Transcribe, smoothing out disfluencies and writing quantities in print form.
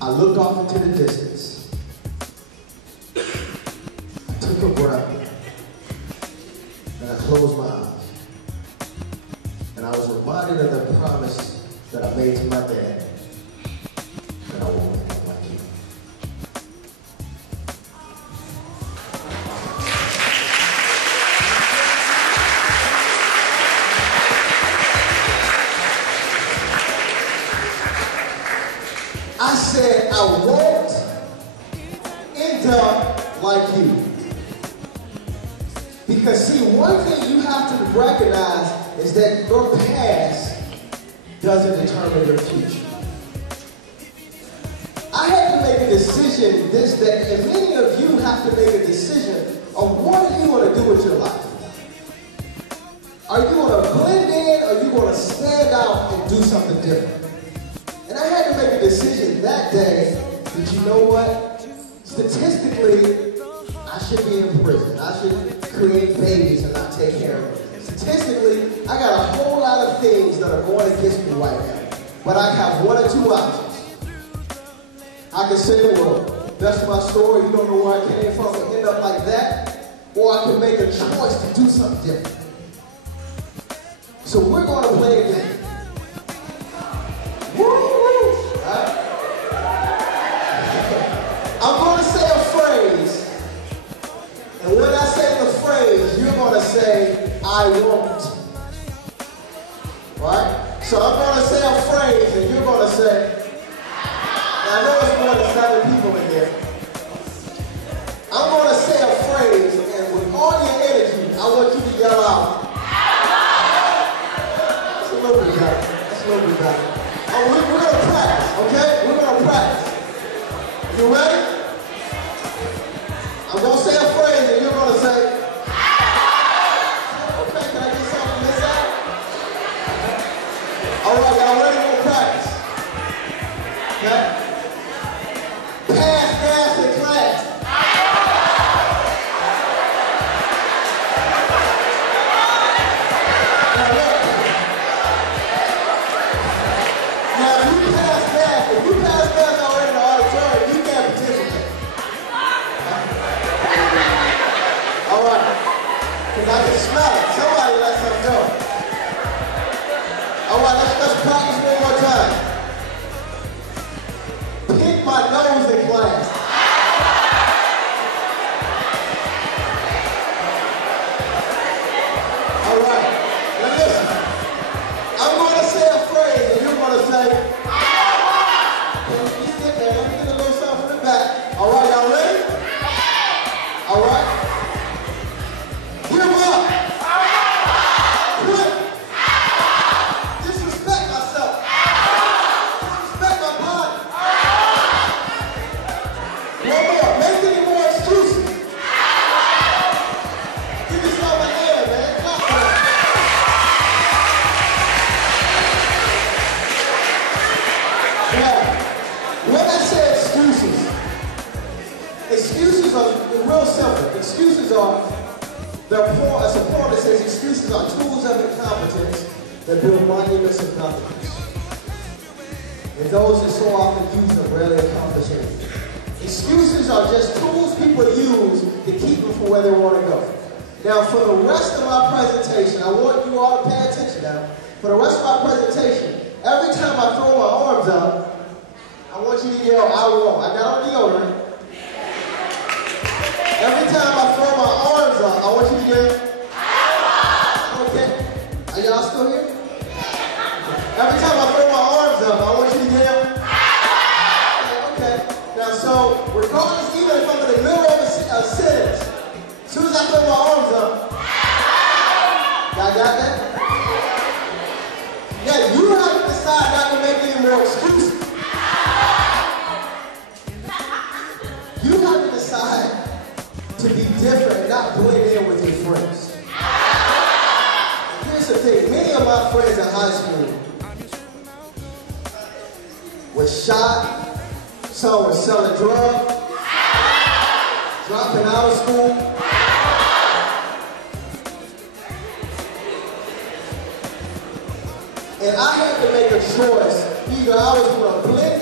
I looked off into the distance. I took a breath. And I closed my eyes. And I was reminded of the promise that I made to my dad. That I won't end up like you. I said, I won't end up like you. Because see, one thing you have to recognize is that your past doesn't determine your future. I had to make a decision this day, and many of you have to make a decision of what are you going to do with your life. Are you going to blend in, or are you going to stand out and do something different? And I had to make a decision that day that, you know what? Statistically, I should be in prison. I should create babies and not take care of them. Statistically, I got a whole lot of things that are going against me right now. But I have one or two options. I can say, well, that's my story. You don't know where I came from and end up like that. Or I can make a choice to do something different. So we're going to play a game. Right? I'm going to say a phrase, and when I say the phrase, you're going to say, I won't. Right? So I'm going to say a phrase, and you're going to say, now I know there's more than 7 people in here. I'm going to say a phrase, and with all your energy, I want you to yell out. That's a little bit better. That's a little bit better. Oh, we're going to practice, okay? We're going to practice. You ready? I'm going to say a phrase and you're going to say, okay, can I get something from this side? All right, y'all ready? We'll practice. Okay? Pass, gas, in class. I can smell it. Somebody let something go. All right, let's practice one more time. Pick my nose in class. All right, now listen. I'm going to say a phrase and you're going to say, you sit there, let me get a little something from the back. All right, y'all ready? All right. Excuses are real simple. Excuses are, it's a poem that says excuses are tools of incompetence that build monuments of nothingness. And those that so often use them rarely accomplish anything. Excuses are just tools people use to keep them from where they want to go. Now, for the rest of my presentation, I want you all to pay attention now. For the rest of my presentation, every time I throw my arms up, I want you to yell, I won't. I got on deodorant. Every time I throw my arms up, I want you to yell, okay. Are y'all still here? Every time I throw my arms up, I want you to yell, okay. Now, so, regardless, even if I'm in the middle of a sentence, as soon as I throw my arms up, y'all got that? Yeah, you have to decide not to make any more excuses. You have to decide to be different and not blend in with your friends. Here's the thing, many of my friends in high school were shot, some were selling drugs, dropping out of school. And I had to make a choice. Either I was going to blend